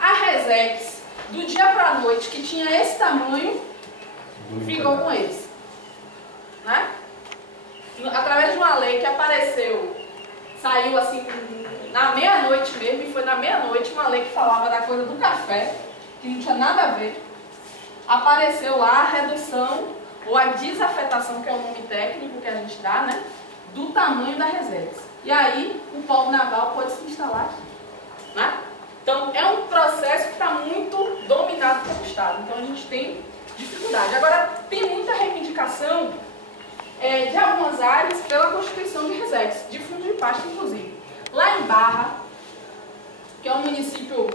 A Resex, do dia para a noite, que tinha esse tamanho, ficou com esse. Né? Através de uma lei que apareceu, saiu assim na meia-noite mesmo, e foi na meia-noite uma lei que falava da coisa do café, que não tinha nada a ver. Apareceu lá a redução, ou a desafetação, que é o nome técnico que a gente dá, né? Do tamanho da Resex. E aí o polo naval pode se instalar aqui. Né? Então é um processo que está muito dominado pelo Estado. Então a gente tem dificuldade. Agora tem muita reivindicação de algumas áreas pela constituição de Resex, de fundo de pasta inclusive. Lá em Barra, que é um município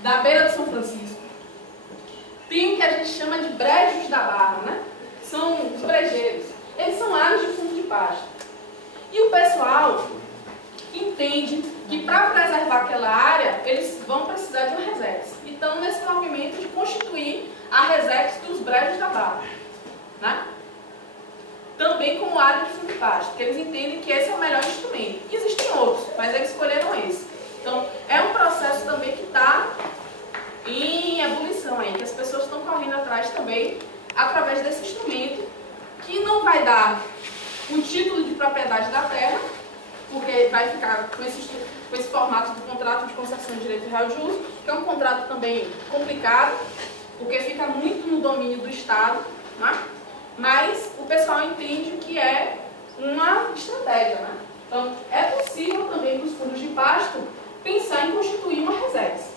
da beira de São Francisco, tem o que a gente chama de brejos da Barra, né? São os brejeiros. Eles são áreas de fundo de pasta. E o pessoal entende que para preservar aquela área, eles vão precisar de uma Resex. Então, nesse movimento de constituir a Resex dos brejos da Barra. Né? Também como área de fundo de pasta, porque eles entendem que esse é o melhor instrumento. Existem outros, mas eles escolheram esse. Então, é um processo também que está em ebulição aí, que as pessoas estão correndo atrás também, através desse instrumento, que não vai dar o título de propriedade da terra, porque vai ficar com esse formato do contrato de concessão de direito real de uso, que é um contrato também complicado, porque fica muito no domínio do Estado, né? Mas o pessoal entende que é uma estratégia. Né? Então, é possível também para os fundos de pasto pensar em constituir uma Resex,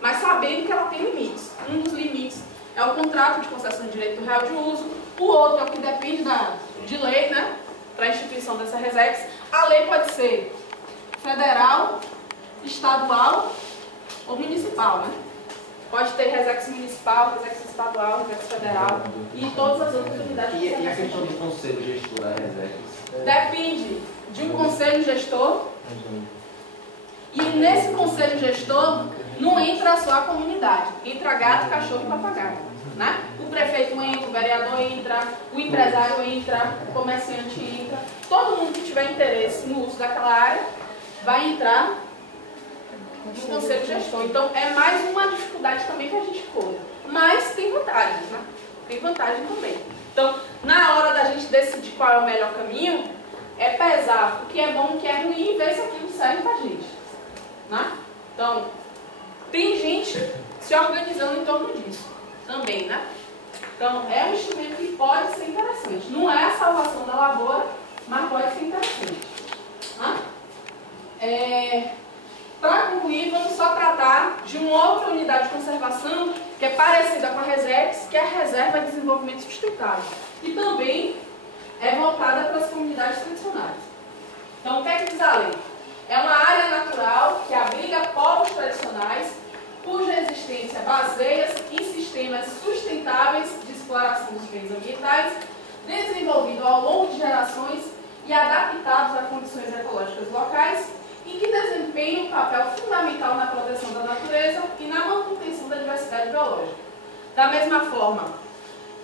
mas sabendo que ela tem limites. Um dos limites é o contrato de concessão de direito real de uso, o outro é o que depende de lei, né, para a instituição dessa Resex. A lei pode ser federal, estadual ou municipal, né? Pode ter Resex municipal, Resex estadual, Resex federal e todas as outras unidades. E a questão do conselho gestor da Resex? Depende de um conselho gestor. E nesse conselho gestor não entra só a comunidade, entra gato, cachorro e papagaio. Né? O prefeito entra, o vereador entra, o empresário entra, o comerciante entra. Todo mundo que tiver interesse no uso daquela área vai entrar no conselho gestor. Então é mais uma dificuldade também que a gente encontra. Mas tem vantagens, né? Tem vantagem também. Então, na hora da gente decidir qual é o melhor caminho, é pesar o que é bom, o que é ruim e ver se aquilo serve pra gente. Né? Então, tem gente se organizando em torno disso também, né? Então, é um instrumento que pode ser interessante. Não é a salvação da lavoura, mas pode ser interessante. Né? Para concluir, vamos só tratar de uma outra unidade de conservação que é parecida com a Resex, que é a Reserva de Desenvolvimento Sustentável. E também é voltada para as comunidades tradicionais. Então, o que é que diz a lei? É uma área natural que abriga povos tradicionais, cuja existência baseia-se em sistemas sustentáveis de exploração dos bens ambientais, desenvolvido ao longo de gerações e adaptados a condições ecológicas locais, e que desempenham um papel fundamental na proteção da natureza e na manutenção da diversidade biológica. Da mesma forma,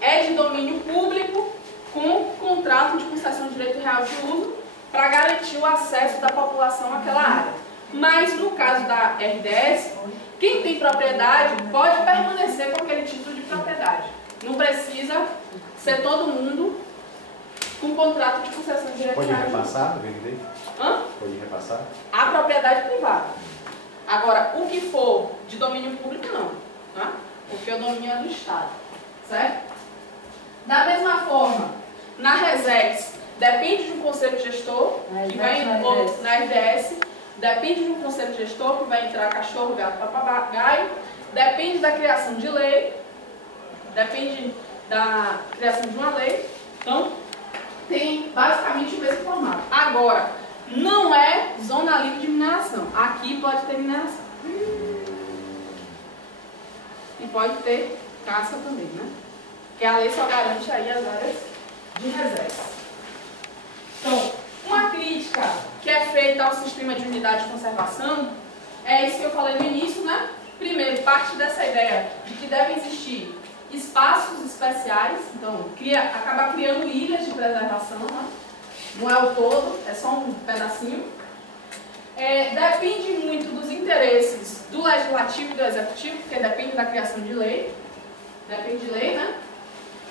é de domínio público, com contrato de concessão de direito real de uso, para garantir o acesso da população àquela área. Mas, no caso da RDS, quem tem propriedade pode permanecer com aquele título de propriedade. Não precisa ser todo mundo com contrato de concessão de direito real de uso. Pode repassar, vender? Hã? Pode repassar? A propriedade privada. Agora, o que for de domínio público, não. Tá? Porque o domínio é do Estado. Certo? Da mesma forma, na Resex, depende de um conselho gestor, que vai na RDS, depende de um conselho gestor, que vai entrar cachorro, gato, papagaio, depende da criação de lei, depende da criação de uma lei. Então, tem basicamente o mesmo formato. Agora, não é zona livre de mineração. Aqui pode ter mineração. E pode ter caça também, né? Porque a lei só garante aí as áreas de Resex. Então, uma crítica que é feita ao sistema de unidade de conservação é isso que eu falei no início, né? Primeiro, parte dessa ideia de que devem existir espaços especiais, então acaba criando ilhas de preservação, né? Não é o todo, é só um pedacinho. Depende muito dos interesses do legislativo e do executivo, porque depende da criação de lei, depende de lei, né?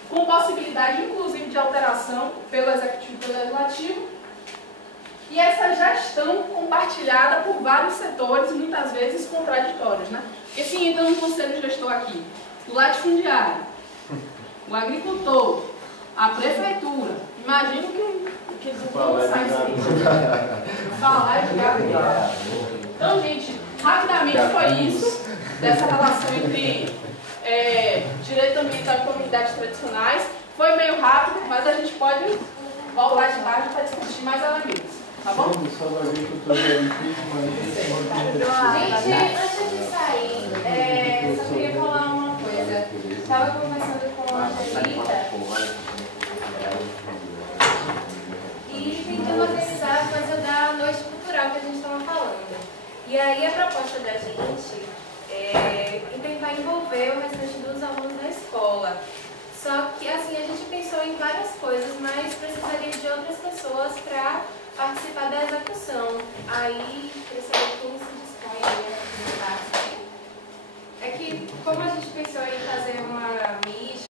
Com possibilidade, inclusive, de alteração pelo executivo e pelo legislativo. E essa gestão compartilhada por vários setores, muitas vezes contraditórios, né? Porque se entra um conselho gestor aqui, o latifundiário, o agricultor, a prefeitura, imagino que não sai isso. Falar de gado. Então, gente, rapidamente foi isso, dessa relação entre direito ambiental e comunidades tradicionais. Foi meio rápido, mas a gente pode voltar de tarde para discutir mais elementos. Tá bom? Gente, antes de sair, só queria falar uma coisa. Estava conversando com a Angelita e tentando organizar a coisa da noite cultural que a gente estava falando. E aí a proposta da gente é tentar envolver o restante dos alunos da escola. Só que assim, a gente pensou em várias coisas, mas precisaria de outras pessoas